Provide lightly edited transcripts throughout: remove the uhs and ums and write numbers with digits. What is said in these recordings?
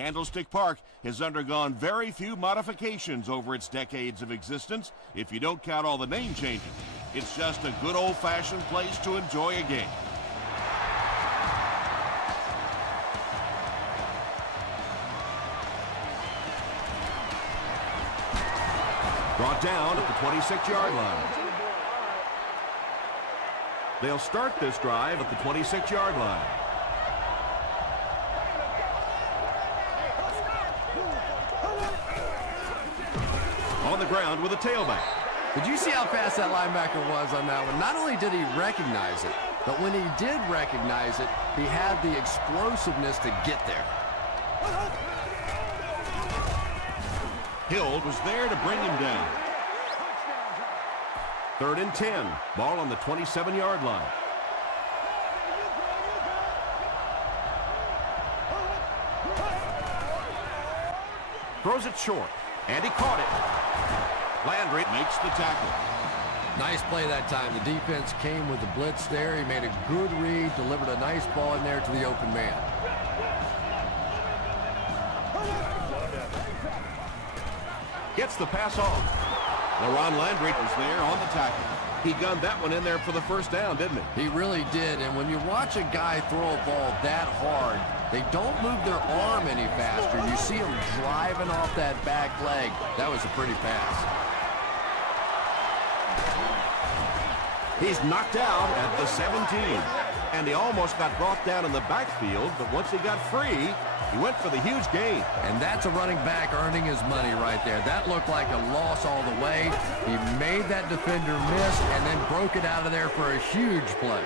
Candlestick Park has undergone very few modifications over its decades of existence, if you don't count all the name changes. It's just a good old-fashioned place to enjoy a game. Brought down at the 26-yard line. They'll start this drive at the 26-yard line. On the ground with a tailback. Did you see how fast that linebacker was on that one? Not only did he recognize it, but when he did recognize it, he had the explosiveness to get there. Hill was there to bring him down. 3rd and 10. Ball on the 27-yard line. Throws it short, and he caught it. Landry makes the tackle. Nice play that time. The defense came with the blitz there. He made a good read, delivered a nice ball in there to the open man. Gets the pass off. LaRon Landry was there on the tackle. He gunned that one in there for the first down, didn't he? He really did, and when you watch a guy throw a ball that hard, they don't move their arm any faster. You see him driving off that back leg. That was a pretty pass. He's knocked out at the 17. And he almost got brought down in the backfield, but once he got free, he went for the huge gain. And that's a running back earning his money right there. That looked like a loss all the way. He made that defender miss and then broke it out of there for a huge play.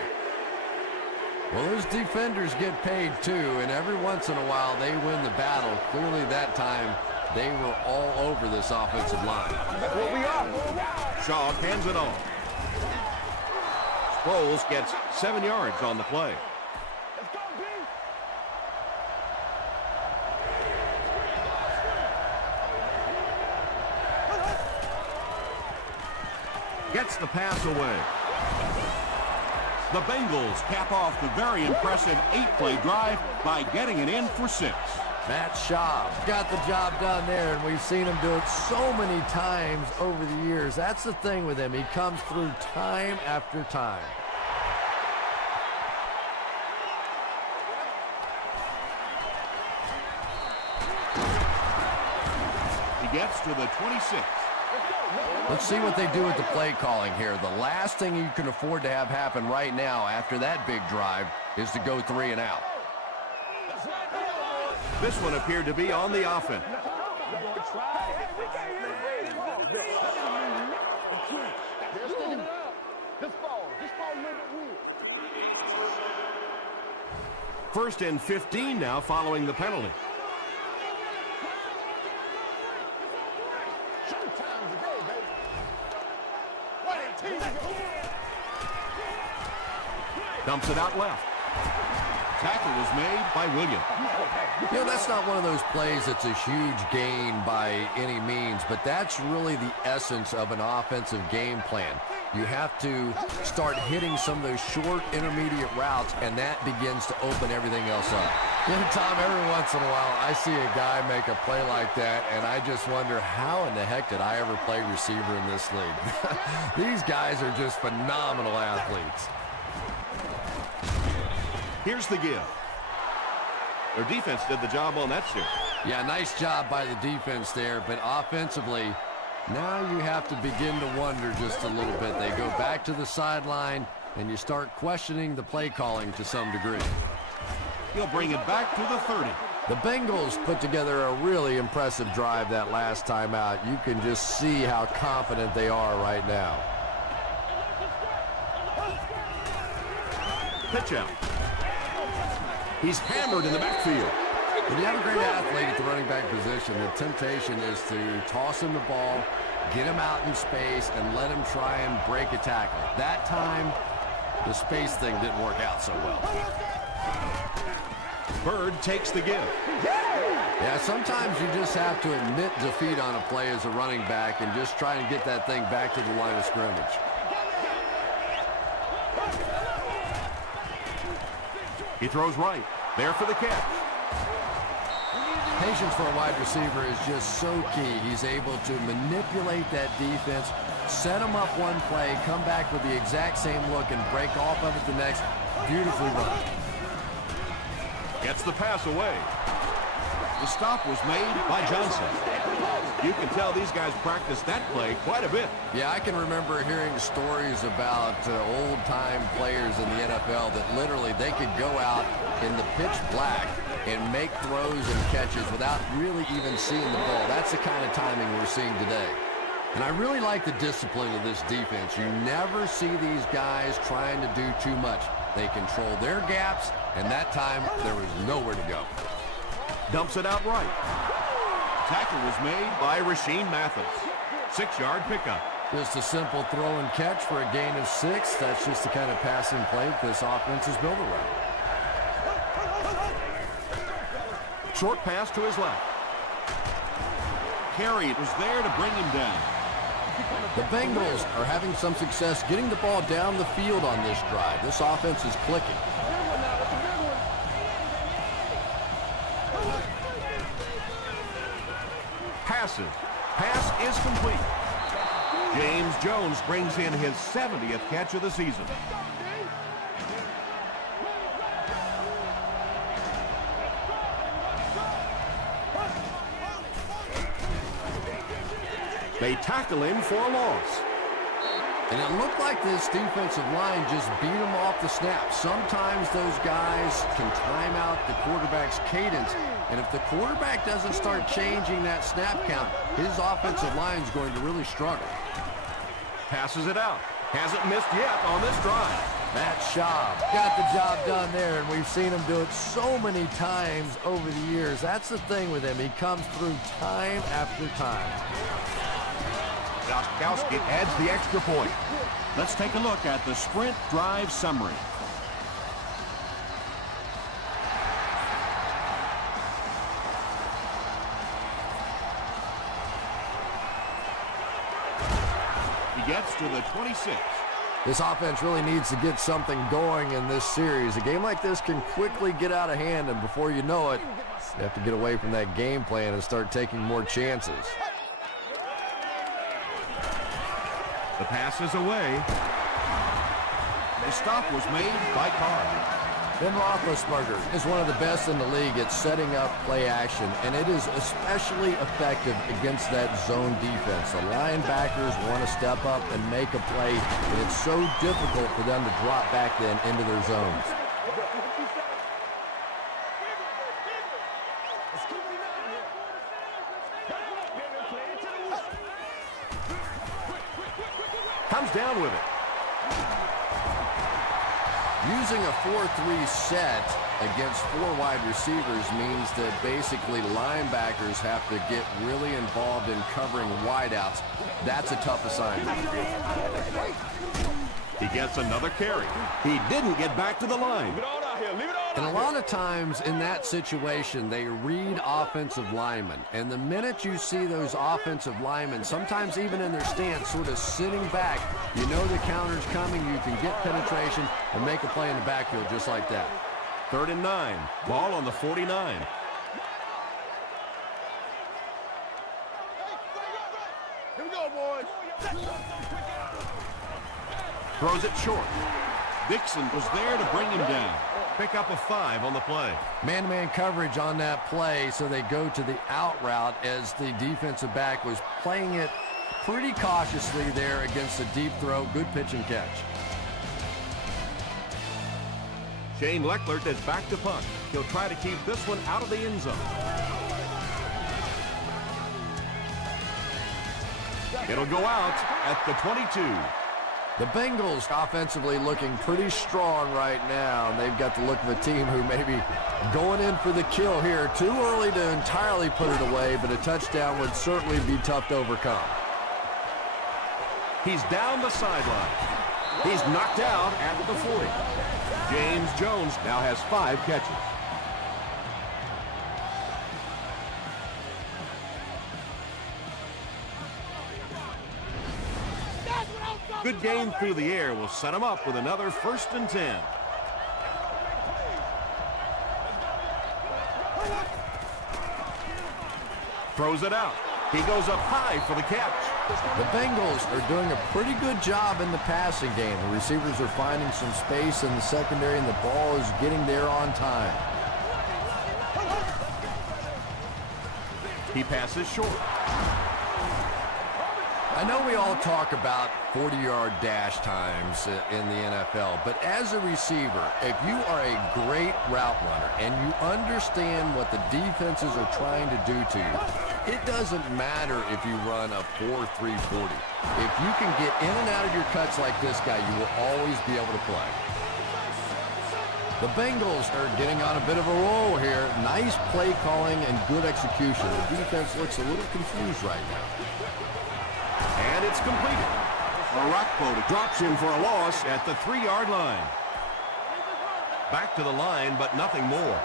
Well, those defenders get paid too, and every once in a while they win the battle. Clearly that time they were all over this offensive line. Shaw hands it off. Sproles gets 7 yards on the play. Gets the pass away. The Bengals cap off the very impressive 8-play drive by getting it in for 6. Matt Schaub got the job done there, and we've seen him do it so many times over the years. That's the thing with him. He comes through time after time. He gets to the 26. Let's see what they do with the play calling here. The last thing you can afford to have happen right now after that big drive is to go 3 and out. This one appeared to be on the offense. First and 15 now following the penalty. Dumps it out left. Tackle was made by Williams. You know, that's not one of those plays that's a huge gain by any means, but that's really the essence of an offensive game plan. You have to start hitting some of those short intermediate routes, and that begins to open everything else up. You know, Tom, every once in a while, I see a guy make a play like that, and I just wonder, how in the heck did I ever play receiver in this league? These guys are just phenomenal athletes. Here's the give. Their defense did the job on that series. Yeah, nice job by the defense there, but offensively, now you have to begin to wonder just a little bit. They go back to the sideline, and you start questioning the play calling to some degree. He'll bring it back to the 30. The Bengals put together a really impressive drive that last time out. You can just see how confident they are right now. Pitch out. He's hammered in the backfield. When you have a great athlete at the running back position, the temptation is to toss him the ball, get him out in space, and let him try and break a tackle. That time, the space thing didn't work out so well. Bird takes the give. Yeah, sometimes you just have to admit defeat on a play as a running back and just try and get that thing back to the line of scrimmage. He throws right. There for the catch. Hey, Patience for a wide receiver is just so key. He's able to manipulate that defense, set them up one play, come back with the exact same look, and break off of it the next. Beautifully run. Gets the pass away. The stop was made by Johnson. You can tell these guys practiced that play quite a bit. Yeah, I can remember hearing stories about old-time players in the NFL that literally they could go out in the pitch black and make throws and catches without really even seeing the ball. That's the kind of timing we're seeing today. And I really like the discipline of this defense. You never see these guys trying to do too much. They control their gaps, and that time there was nowhere to go. Dumps it out right. Tackle was made by Rasheem Mathis. 6-yard pickup. Just a simple throw and catch for a gain of 6. That's just the kind of passing play this offense is built around. Short pass to his left. Carey was there to bring him down. The Bengals are having some success getting the ball down the field on this drive. This offense is clicking. Passes. Pass is complete. James Jones brings in his 70th catch of the season. They tackle him for a loss. And it looked like this defensive line just beat him off the snap. Sometimes those guys can time out the quarterback's cadence. And if the quarterback doesn't start changing that snap count, his offensive line is going to really struggle. Passes it out. Hasn't missed yet on this drive. Matt Schaub got the job done there, and we've seen him do it so many times over the years. That's the thing with him. He comes through time after time. Gostkowski adds the extra point. Let's take a look at the sprint drive summary. He gets to the 26. This offense really needs to get something going in this series. A game like this can quickly get out of hand, and before you know it, you have to get away from that game plan and start taking more chances. The pass is away. The stop was made by Carr. Ben Roethlisberger is one of the best in the league at setting up play action, and it is especially effective against that zone defense. The linebackers want to step up and make a play, and it's so difficult for them to drop back then into their zones. Comes down with it. Using a 4-3 set against 4 wide receivers means that basically linebackers have to get really involved in covering wideouts. That's a tough assignment. He gets another carry. He didn't get back to the line. And a lot of times in that situation, they read offensive linemen. And the minute you see those offensive linemen, sometimes even in their stance, sort of sitting back, you know the counter's coming, you can get penetration and make a play in the backfield just like that. 3rd and 9. Ball on the 49. Here we go, boys. Throws it short. Dixon was there to bring him down. Pick up a 5 on the play. Man-to-man coverage on that play, so they go to the out route as the defensive back was playing it pretty cautiously there against a deep throw. Good pitch and catch. Shane Leckler is back to punt. He'll try to keep this one out of the end zone. It'll go out at the 22. The Bengals offensively looking pretty strong right now, and they've got the look of a team who may be going in for the kill here. Too early to entirely put it away, but a touchdown would certainly be tough to overcome. He's down the sideline. He's knocked out at the 40. James Jones now has 5 catches. Good gain through the air will set him up with another 1st and 10. Throws it out. He goes up high for the catch. The Bengals are doing a pretty good job in the passing game. The receivers are finding some space in the secondary, and the ball is getting there on time. He passes short. I know we all talk about 40-yard dash times in the NFL, but as a receiver, if you are a great route runner and you understand what the defenses are trying to do to you, it doesn't matter if you run a 4.3 40. If you can get in and out of your cuts like this guy, you will always be able to play. The Bengals are getting on a bit of a roll here. Nice play calling and good execution. The defense looks a little confused right now. And it's completed. Arakpo drops him for a loss at the 3-yard line. Back to the line, but nothing more.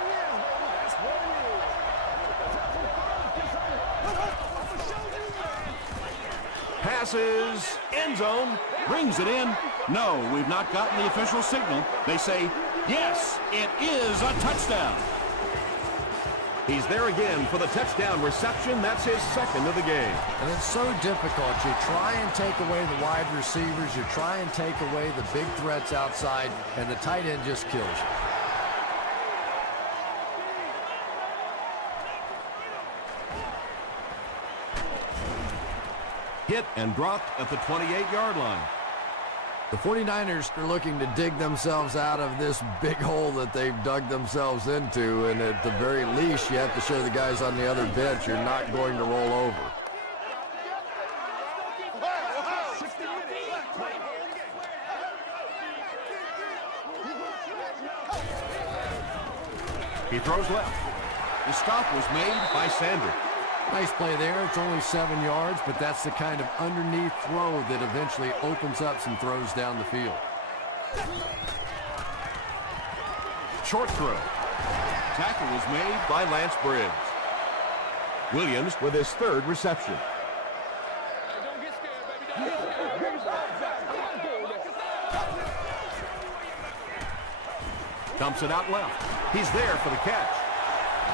Passes, end zone, brings it in. No, we've not gotten the official signal. They say, yes, it is a touchdown. He's there again for the touchdown reception. That's his second of the game. And it's so difficult. You try and take away the wide receivers. You try and take away the big threats outside, and the tight end just kills you. Hit and dropped at the 28-yard line. The 49ers are looking to dig themselves out of this big hole that they've dug themselves into, and at the very least, you have to show the guys on the other bench you're not going to roll over. He throws left. The stop was made by Sanders. Nice play there. It's only 7 yards, but that's the kind of underneath throw that eventually opens up some throws down the field. Short throw. Tackle was made by Lance Briggs. Williams with his third reception. Dumps it out left. He's there for the catch.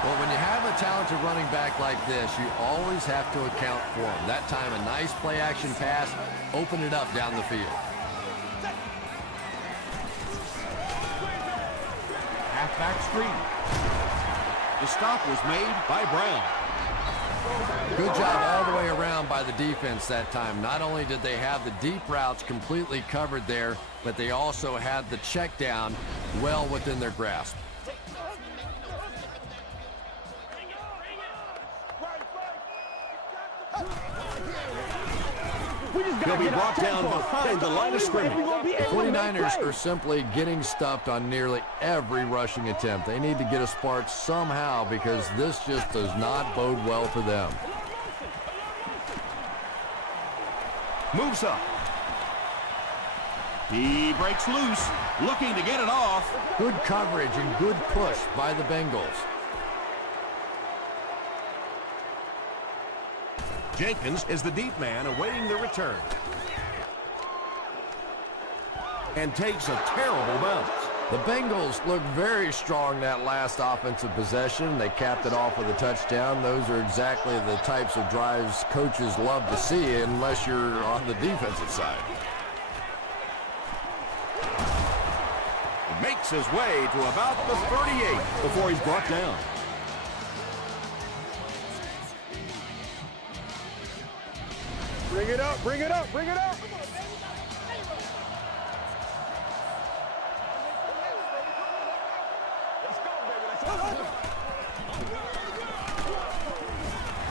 Well, when you have a talented running back like this, you always have to account for him. That time, a nice play-action pass opened it up down the field. Halfback screen. The stop was made by Brown. Good job all the way around by the defense that time. Not only did they have the deep routes completely covered there, but they also had the check down well within their grasp. He'll be brought down behind the line of scrimmage. The 49ers are simply getting stuffed on nearly every rushing attempt. They need to get a spark somehow because this just does not bode well for them. Moves up. He breaks loose, looking to get it off. Good coverage and good push by the Bengals. Jenkins is the deep man awaiting the return. And takes a terrible bounce. The Bengals look very strong that last offensive possession. They capped it off with a touchdown. Those are exactly the types of drives coaches love to see unless you're on the defensive side. He makes his way to about the 38 before he's brought down. Bring it up, bring it up, bring it up.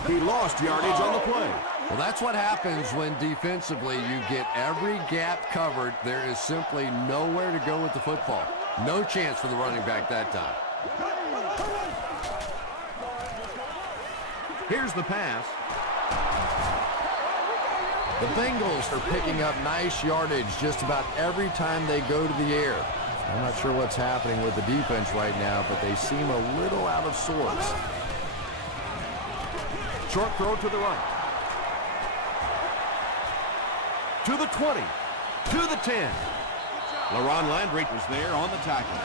He lost yardage on the play. Well, that's what happens when defensively you get every gap covered. There is simply nowhere to go with the football. No chance for the running back that time. Here's the pass. The Bengals are picking up nice yardage just about every time they go to the air. I'm not sure what's happening with the defense right now, but they seem a little out of sorts. Short throw to the right. To the 20. To the 10. LaRon Landry was there on the tackle.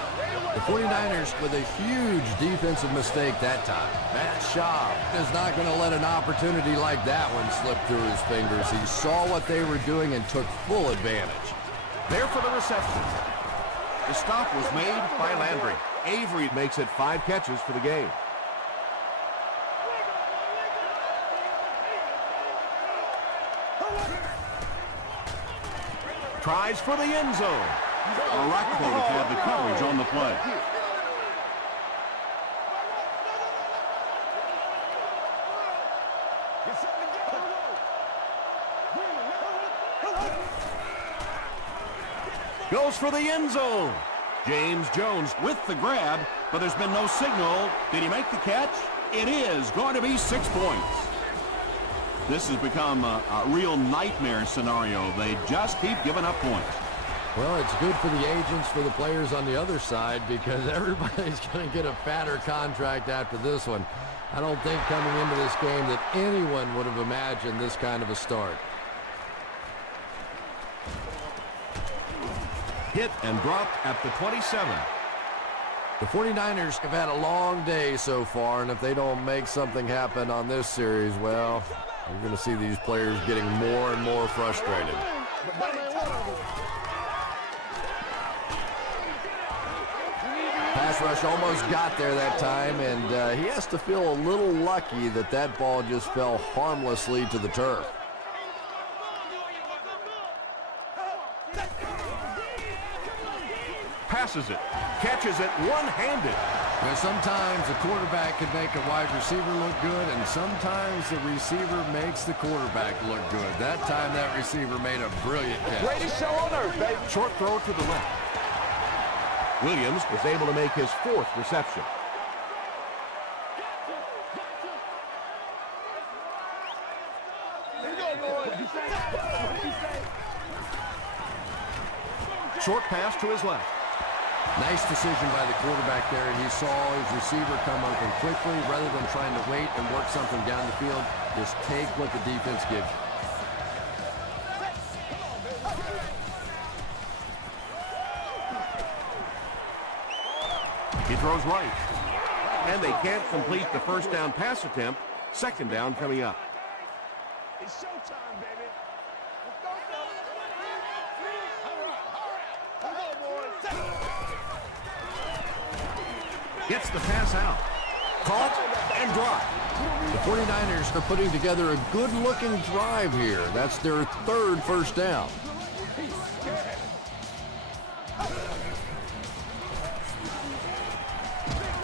The 49ers with a huge defensive mistake that time. Matt Schaub is not going to let an opportunity like that one slip through his fingers. He saw what they were doing and took full advantage. There for the reception. The stop was made by Landry. Avery makes it 5 catches for the game. Tries for the end zone. Araquo had the coverage on the play. Goes for the end zone. James Jones with the grab, but there's been no signal. Did he make the catch? It is going to be 6 points. This has become a real nightmare scenario. They just keep giving up points. Well, it's good for the agents, for the players on the other side, because everybody's going to get a fatter contract after this one. I don't think coming into this game that anyone would have imagined this kind of a start. Hit and dropped at the 27. The 49ers have had a long day so far, and if they don't make something happen on this series, well, you're going to see these players getting more and more frustrated. Pass rush almost got there that time, and he has to feel a little lucky that that ball just fell harmlessly to the turf. Passes it, catches it one-handed. Well, sometimes a quarterback can make a wide receiver look good, and sometimes the receiver makes the quarterback look good. That time, that receiver made a brilliant catch. Greatest show on earth, baby. Short throw to the left. Williams was able to make his 4th reception. Short pass to his left. Nice decision by the quarterback there. He saw his receiver come open quickly. Rather than trying to wait and work something down the field, just take what the defense gives you. He throws right. And they can't complete the first down pass attempt. Second down coming up. It's showtime, baby. Gets the pass out. Caught and dropped. The 49ers are putting together a good-looking drive here. That's their 3rd first down.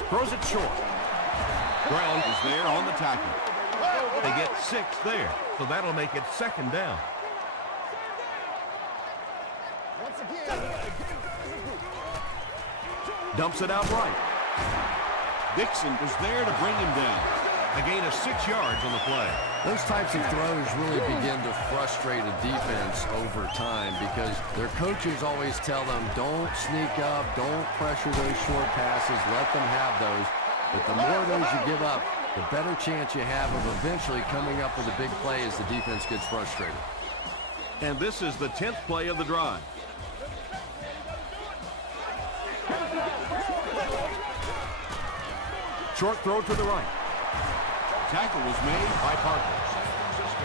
Throws it short. Brown is there on the tackle. They get 6 there, so that'll make it 2nd down. Dumps it out right. Dixon was there to bring him down. A gain of 6 yards on the play. Those types of throws really begin to frustrate a defense over time because their coaches always tell them, don't sneak up, don't pressure those short passes, let them have those. But the more of those you give up, the better chance you have of eventually coming up with a big play as the defense gets frustrated. And this is the 10th play of the drive. Short throw to the right. Tackle was made by Parker.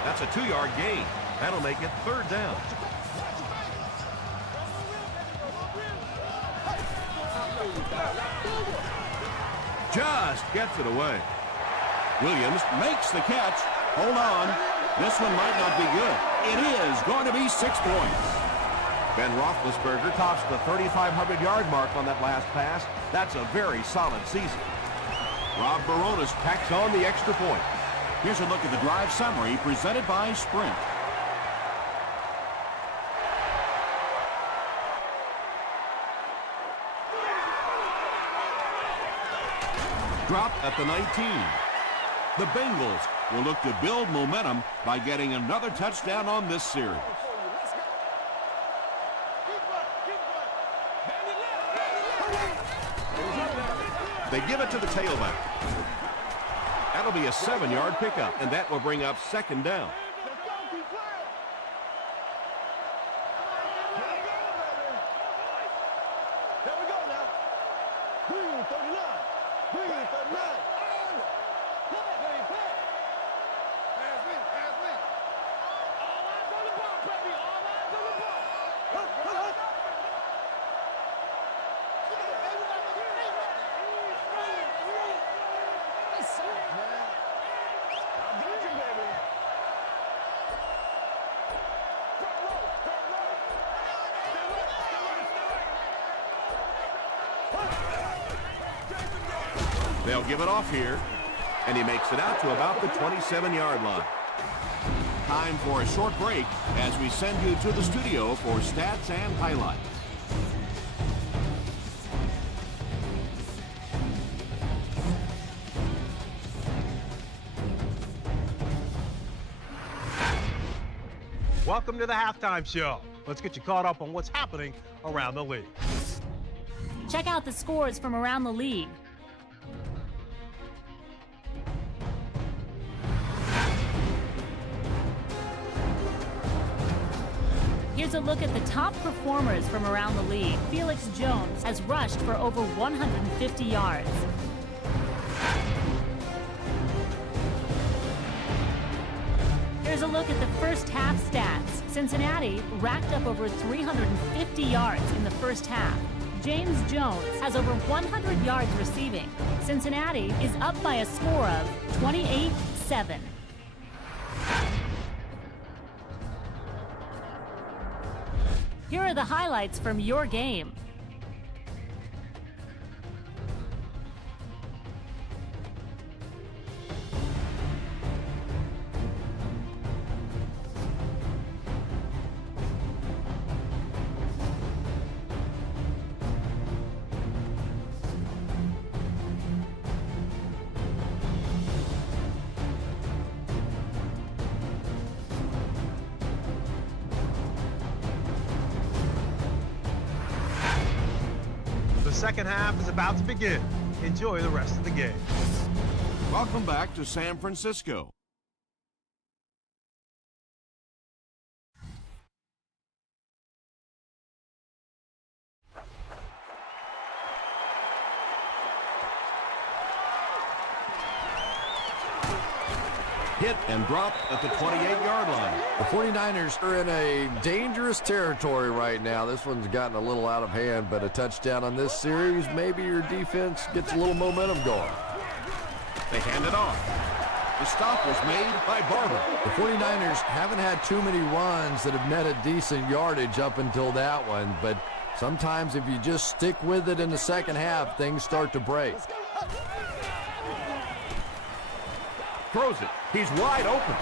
That's a 2-yard gain. That'll make it 3rd down. Just gets it away. Williams makes the catch. Hold on. This one might not be good. It is going to be 6 points. Ben Roethlisberger tops the 3,500-yard mark on that last pass. That's a very solid season. Rob Baronis packs on the extra point. Here's a look at the drive summary presented by Sprint. Dropped at the 19. The Bengals will look to build momentum by getting another touchdown on this series. They give it to the tailback. That'll be a 7-yard pickup, and that will bring up 2nd down. They'll give it off here, and he makes it out to about the 27-yard line. Time for a short break as we send you to the studio for stats and highlights. Welcome to the halftime show. Let's get you caught up on what's happening around the league. Check out the scores from around the league. Here's a look at the top performers from around the league. Felix Jones has rushed for over 150 yards. Here's a look at the first half stats. Cincinnati racked up over 350 yards in the first half. James Jones has over 100 yards receiving. Cincinnati is up by a score of 28-7. Here are the highlights from your game. The second half is about to begin. Enjoy the rest of the game. Welcome back to San Francisco. Hit and dropped at the 28-yard line. The 49ers are in a dangerous territory right now. This one's gotten a little out of hand, but a touchdown on this series, maybe your defense gets a little momentum going. They hand it off. The stop was made by Barber. The 49ers haven't had too many runs that have netted decent yardage up until that one, but sometimes if you just stick with it in the second half, things start to break. Throws it. He's wide open.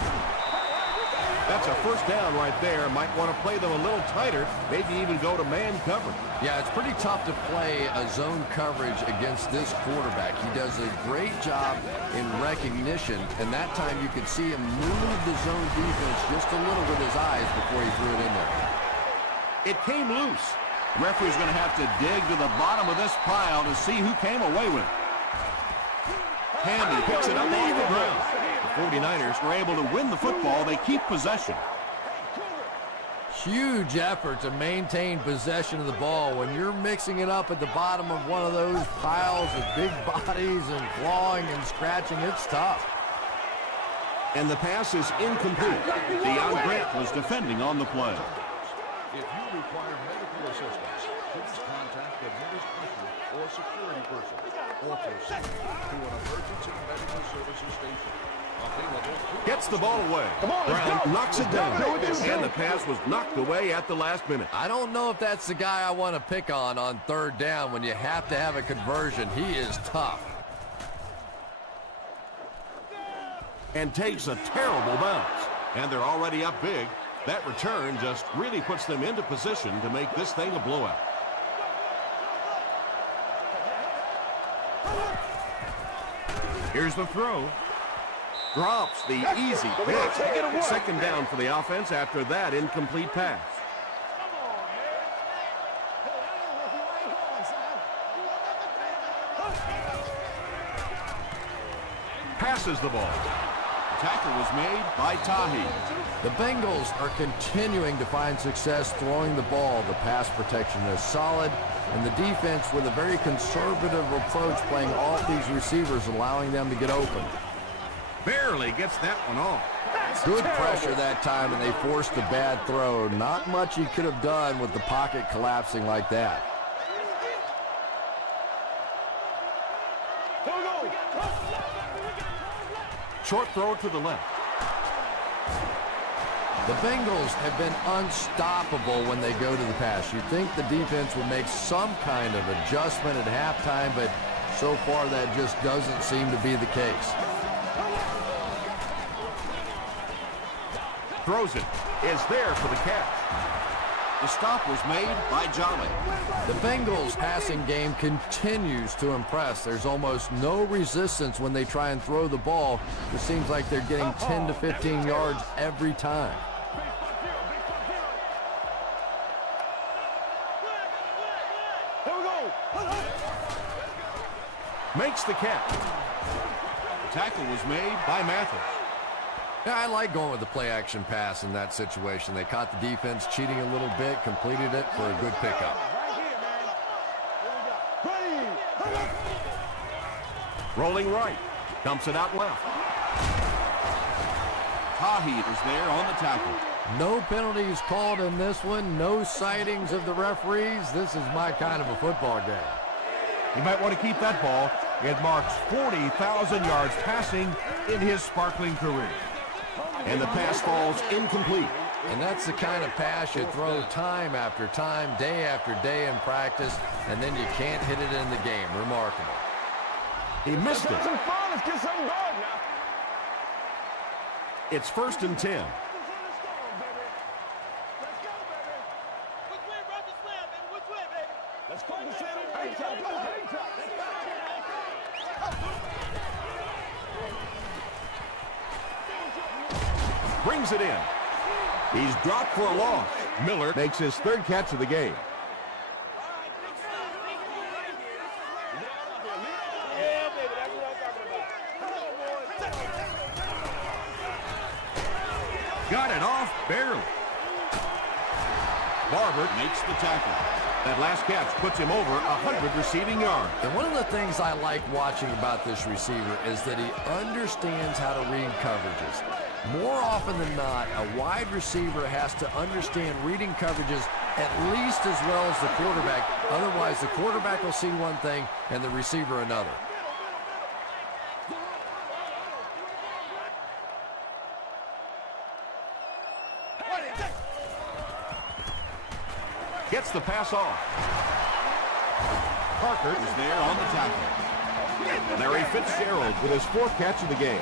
That's a first down right there. Might want to play them a little tighter, maybe even go to man coverage. Yeah, it's pretty tough to play a zone coverage against this quarterback. He does a great job in recognition, and that time you could see him move the zone defense just a little with his eyes before he threw it in there. It came loose. The referee's going to have to dig to the bottom of this pile to see who came away with it. Hammy picks it up off the ground. The 49ers were able to win the football. They keep possession. Huge effort to maintain possession of the ball. When you're mixing it up at the bottom of one of those piles of big bodies and clawing and scratching, it's tough. And the pass is incomplete. Deion Grant was defending on the play. If you require medical assistance, please contact the nearest usher or security person or proceed to an emergency medical services station. Gets the ball away. Brown knocks it down. And the pass was knocked away at the last minute. I don't know if that's the guy I want to pick on third down when you have to have a conversion. He is tough. And takes a terrible bounce. And they're already up big. That return just really puts them into position to make this thing a blowout. Here's the throw. Drops the easy pitch. Second down for the offense after that incomplete pass. Passes the ball. Tackle was made by Tahi. The Bengals are continuing to find success throwing the ball. The pass protection is solid, and the defense with a very conservative approach playing off these receivers, allowing them to get open. Barely gets that one off. Good pressure that time, and they forced a bad throw. Not much he could have done with the pocket collapsing like that. Short throw to the left. The Bengals have been unstoppable when they go to the pass. You'd think the defense would make some kind of adjustment at halftime, but so far that just doesn't seem to be the case. Throws it. Is there for the catch. The stop was made by Jolly. The Bengals' passing game continues to impress. There's almost no resistance when they try and throw the ball. It seems like they're getting 10 to 15 yards every time. Makes the catch. Tackle was made by Mathis. Yeah, I like going with the play-action pass in that situation. They caught the defense cheating a little bit, completed it for a good pickup. Rolling right. Dumps it out left. Tahi is there on the tackle. No penalties called in this one. No sightings of the referees. This is my kind of a football game. You might want to keep that ball. It marks 40,000 yards passing in his sparkling career. And the pass falls incomplete. And that's the kind of pass you throw time after time, day after day in practice, and then you can't hit it in the game. Remarkable. He missed it. Let's have some fun. Let's get something going now. It's 1st and 10. Let's focus in on hang tight. Go hang tight. Brings it in. He's dropped for a loss. Miller makes his 3rd catch of the game. Got it off barely. Barber makes the tackle. That last catch puts him over 100 receiving yards. And one of the things I like watching about this receiver is that he understands how to read coverages. More often than not, a wide receiver has to understand reading coverages at least as well as the quarterback. Otherwise, the quarterback will see one thing and the receiver another. Gets the pass off. Parker is there on the tackle. Larry Fitzgerald with his 4th catch of the game.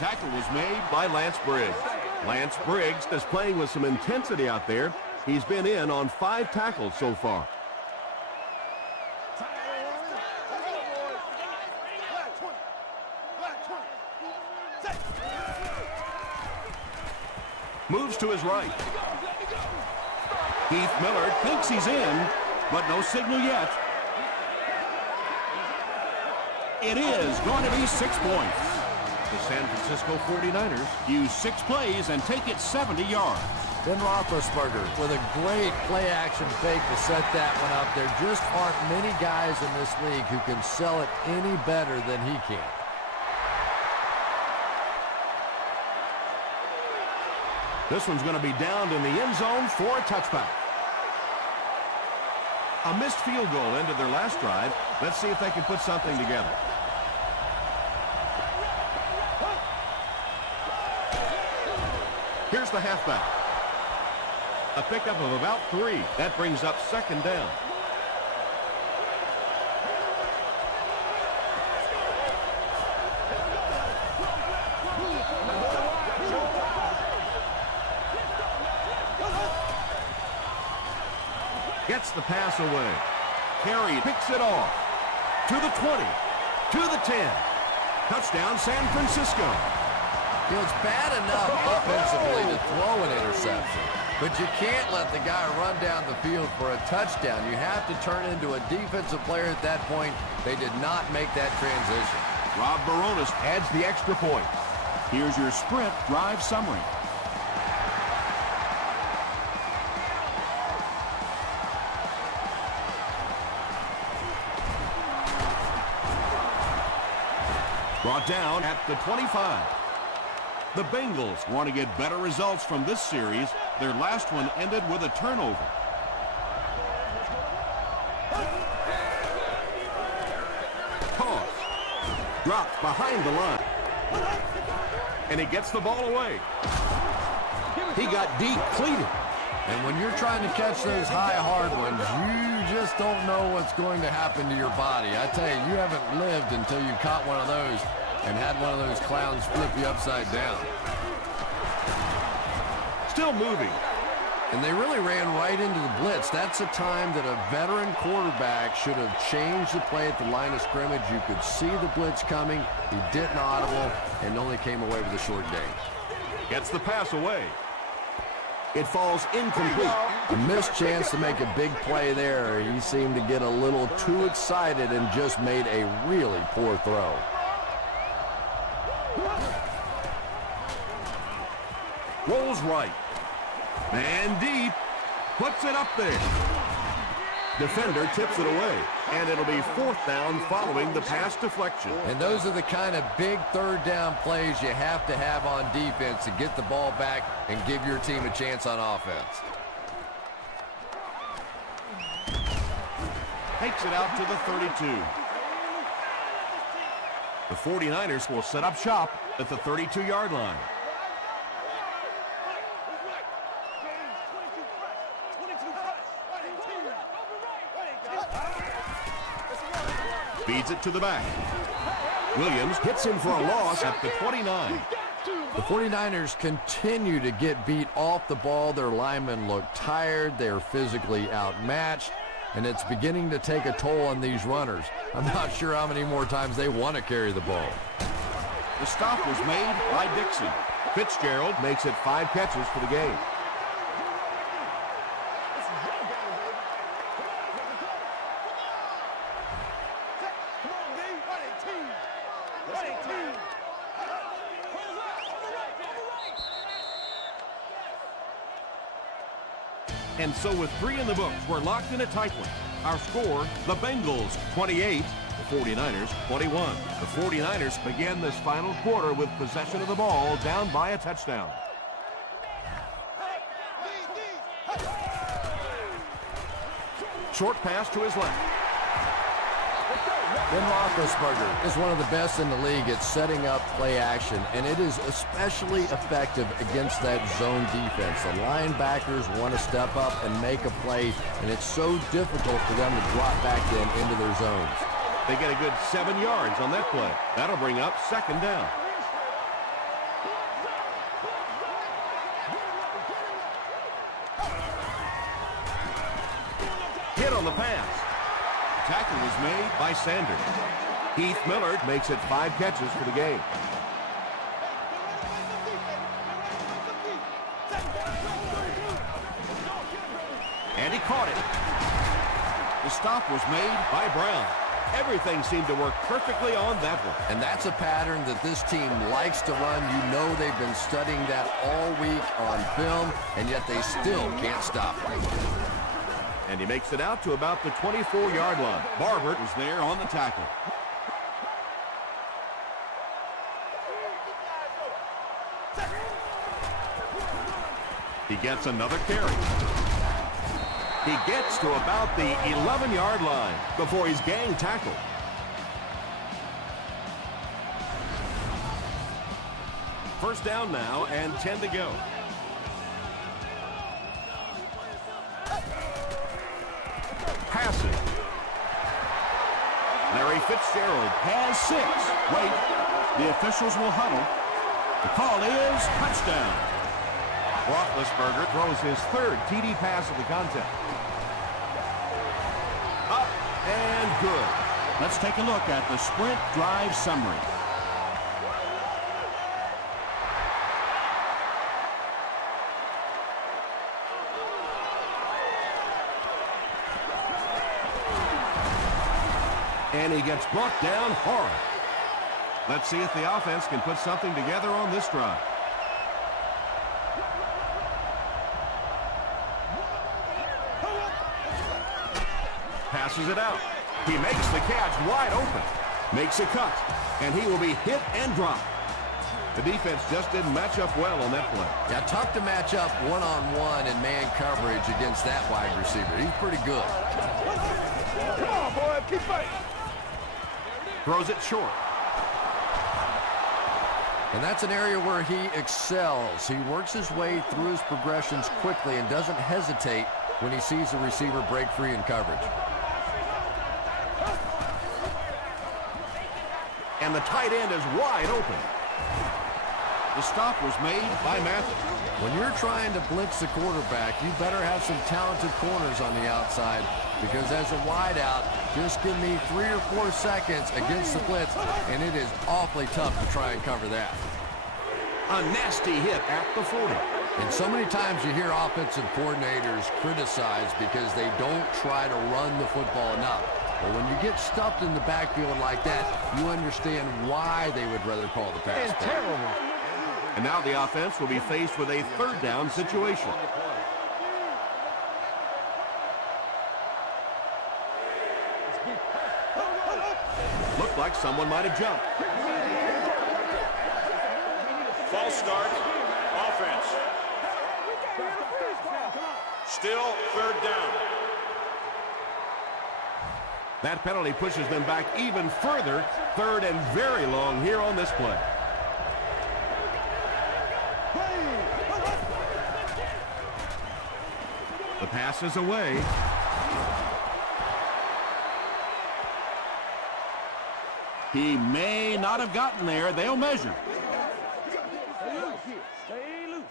Tackle was made by Lance Briggs. Lance Briggs is playing with some intensity out there. He's been in on 5 tackles so far. Moves to his right. Heath Miller thinks he's in, but no signal yet. It is going to be 6 points. The San Francisco 49ers use 6 plays and take it 70 yards. Ben Roethlisberger with a great play-action fake to set that one up. There just aren't many guys in this league who can sell it any better than he can. This one's going to be downed in the end zone for a touchback. A missed field goal ended their last drive. Let's see if they can put something together. Here's the halfback. A pickup of about 3. That brings up 2nd down. Gets the pass away. Carey picks it off. To the 20. To the 10. Touchdown, San Francisco. You know, it's bad enough offensively to throw an interception, but you can't let the guy run down the field for a touchdown. You have to turn into a defensive player at that point. They did not make that transition. Rob Baronis adds the extra point. Here's your sprint drive summary. Brought down at the 25. The Bengals want to get better results from this series. Their last one ended with a turnover. Toss. Dropped behind the line. And he gets the ball away. He got depleted. And when you're trying to catch those high, hard ones, you just don't know what's going to happen to your body. I tell you, you haven't lived until you caught one of those and had one of those clowns flip you upside down. Still moving. And they really ran right into the blitz. That's a time that a veteran quarterback should have changed the play at the line of scrimmage. You could see the blitz coming. He didn't audible and only came away with a short gain. Gets the pass away. It falls incomplete. A missed chance to make a big play there. He seemed to get a little too excited and just made a really poor throw. Rolls right. Man deep. Puts it up there. Defender tips it away. And it'll be fourth down following the pass deflection. And those are the kind of big third down plays you have to have on defense to get the ball back and give your team a chance on offense. Takes it out to the 32. The 49ers will set up shop at the 32-yard line. Feeds it to the back. Williams hits him for a loss at the 29. The 49ers continue to get beat off the ball. Their linemen look tired. They're physically outmatched, and it's beginning to take a toll on these runners. I'm not sure how many more times they want to carry the ball. The stop was made by Dixon. Fitzgerald makes it 5 catches for the game. And so with 3 in the books, we're locked in a tight one. Our score, the Bengals 28, the 49ers 21. The 49ers begin this final quarter with possession of the ball, down by a touchdown. Short pass to his left. Ben Roethlisberger is one of the best in the league at setting up play action, and it is especially effective against that zone defense. The linebackers want to step up and make a play, and it's so difficult for them to drop back into their zones. They get a good 7 yards on that play. That'll bring up second down. Hit on the pass. Tackle was made by Sanders. Heath Millard makes it 5 catches for the game. And he caught it. The stop was made by Brown. Everything seemed to work perfectly on that one. And that's a pattern that this team likes to run. You know they've been studying that all week on film, and yet they still can't stop it. And he makes it out to about the 24-yard line. Barber was there on the tackle. He gets another carry. He gets to about the 11-yard line before he's gang tackled. First down now and 10 to go. Passing. Larry Fitzgerald has 6. Wait, the officials will huddle. The call is touchdown. Roethlisberger throws his 3rd TD pass of the contest. Up and good. Let's take a look at the sprint drive summary. And he gets brought down hard. Let's see if the offense can put something together on this drive. Passes it out. He makes the catch wide open. Makes a cut, and he will be hit and dropped. The defense just didn't match up well on that play. Yeah, tough to match up one-on-one in man coverage against that wide receiver. He's pretty good. Come on, boy. Keep fighting. Throws it short. And that's an area where he excels. He works his way through his progressions quickly and doesn't hesitate when he sees the receiver break free in coverage. And the tight end is wide open. The stop was made by Matthews. When you're trying to blitz the quarterback, you better have some talented corners on the outside, because as a wideout, just give me 3 or 4 seconds against the blitz, and it is awfully tough to try and cover that. A nasty hit at the 40. And so many times you hear offensive coordinators criticized because they don't try to run the football enough. But when you get stuffed in the backfield like that, you understand why they would rather call the pass play. Terrible. And now the offense will be faced with a third down situation. Looked like someone might have jumped. False start, offense. Still third down. That penalty pushes them back even further. Third and very long here on this play. The pass is away. He may not have gotten there. They'll measure. Stay loose.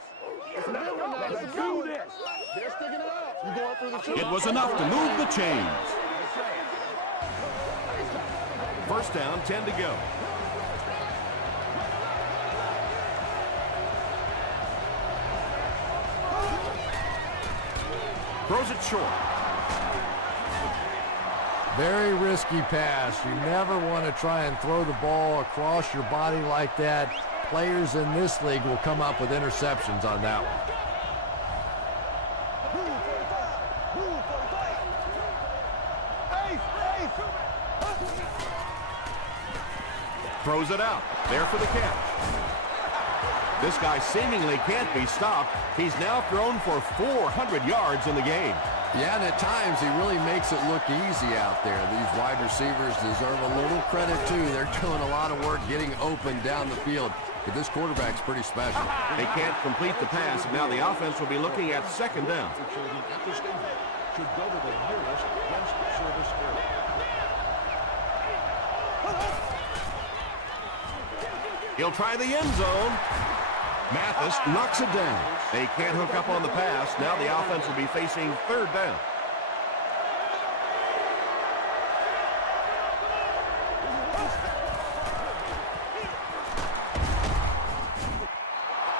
Let's do this. They're sticking it out. You going through the shoe. It was enough to move the chains. First down, 10 to go. Throws it short. Very risky pass. You never want to try and throw the ball across your body like that. Players in this league will come up with interceptions on that one. Throws it out. There for the catch. This guy seemingly can't be stopped. He's now thrown for 400 yards in the game. Yeah, and at times he really makes it look easy out there. These wide receivers deserve a little credit, too. They're doing a lot of work getting open down the field. But this quarterback's pretty special. They can't complete the pass. Now the offense will be looking at second down. At the stadium should go to the nearest best service area. He'll try the end zone. Mathis knocks it down. They can't hook up on the pass. Now the offense will be facing third down.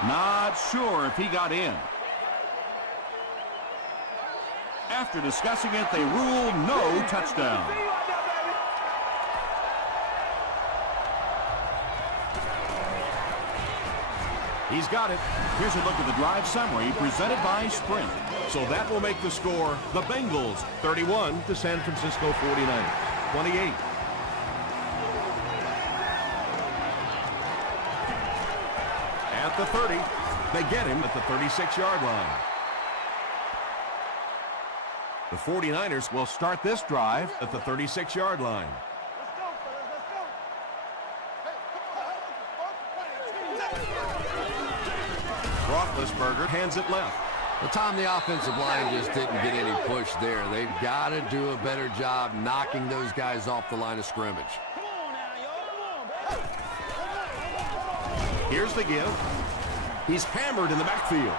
Not sure if he got in. After discussing it, they ruled no touchdown. He's got it. Here's a look at the drive summary presented by Sprint. So that will make the score the Bengals 31 to San Francisco 49ers 28. At the 30, they get him at the 36-yard line. The 49ers will start this drive at the 36-yard line. Roethlisberger hands it left. The time the offensive line just didn't get any push there. They've got to do a better job knocking those guys off the line of scrimmage. Here's the give. He's hammered in the backfield.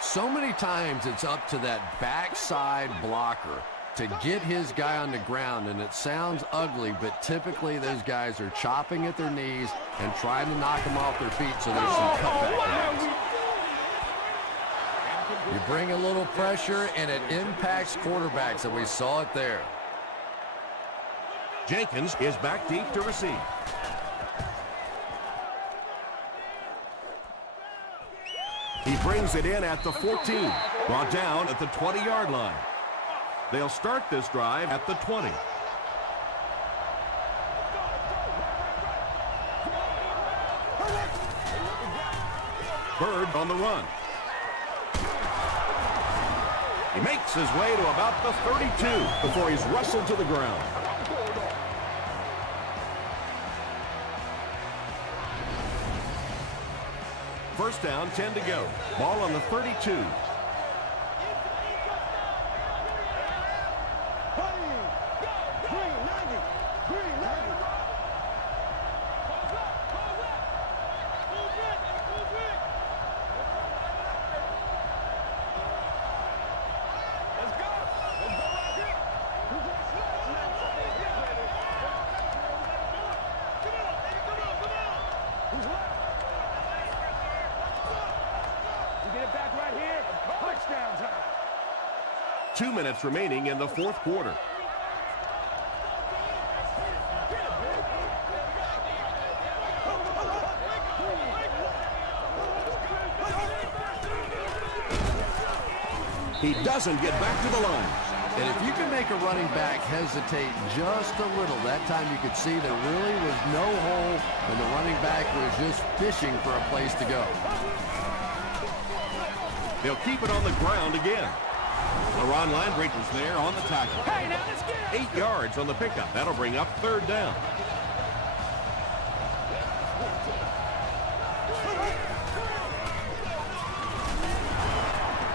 So many times it's up to that backside blocker to get his guy on the ground, and it sounds ugly, but typically those guys are chopping at their knees and trying to knock them off their feet, so there's some cutback routes. You bring a little pressure, and it impacts quarterbacks, and we saw it there. Jenkins is back deep to receive. He brings it in at the 14, brought down at the 20-yard line. They'll start this drive at the 20. Bird on the run. He makes his way to about the 32 before he's wrestled to the ground. First down, 10 to go. Ball on the 32. Get it back right here. Touchdown time. 2 minutes remaining in the fourth quarter. He doesn't get back to the line. And if you can make a running back hesitate just a little, that time you could see there really was no hole, and the running back was just fishing for a place to go. They'll keep it on the ground again. LaRon Landry is there on the tackle. 8 yards on the pickup. That'll bring up third down.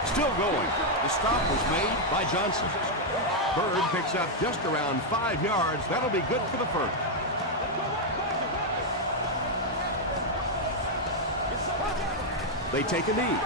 Still going. The stop was made by Johnson. Bird picks up just around 5 yards. That'll be good for the first. They take a knee.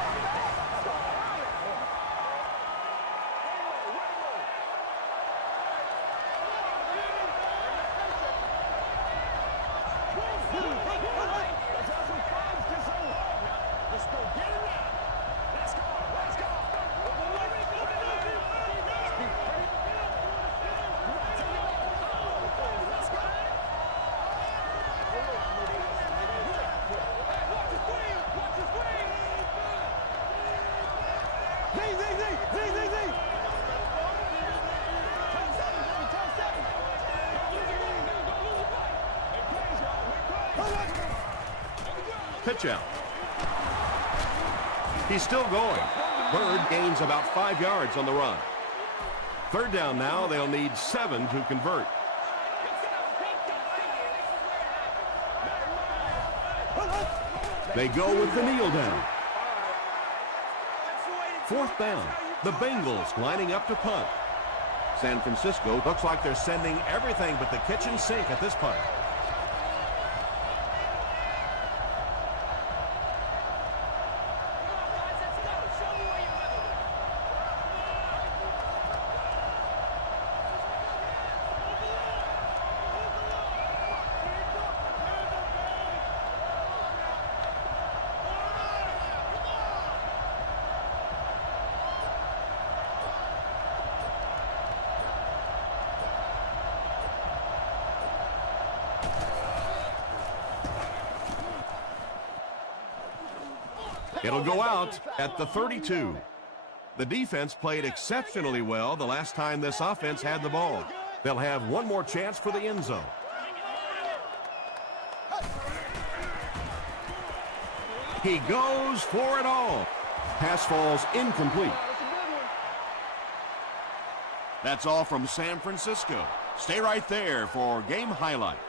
Pitch out. He's still going. Bird gains about 5 yards on the run. Third down now. They'll need 7 to convert. They go with the kneel down. Fourth down. The Bengals lining up to punt. San Francisco looks like they're sending everything but the kitchen sink at this punt. It'll go out at the 32. The defense played exceptionally well the last time this offense had the ball. They'll have one more chance for the end zone. He goes for it all. Pass falls incomplete. That's all from San Francisco. Stay right there for game highlights.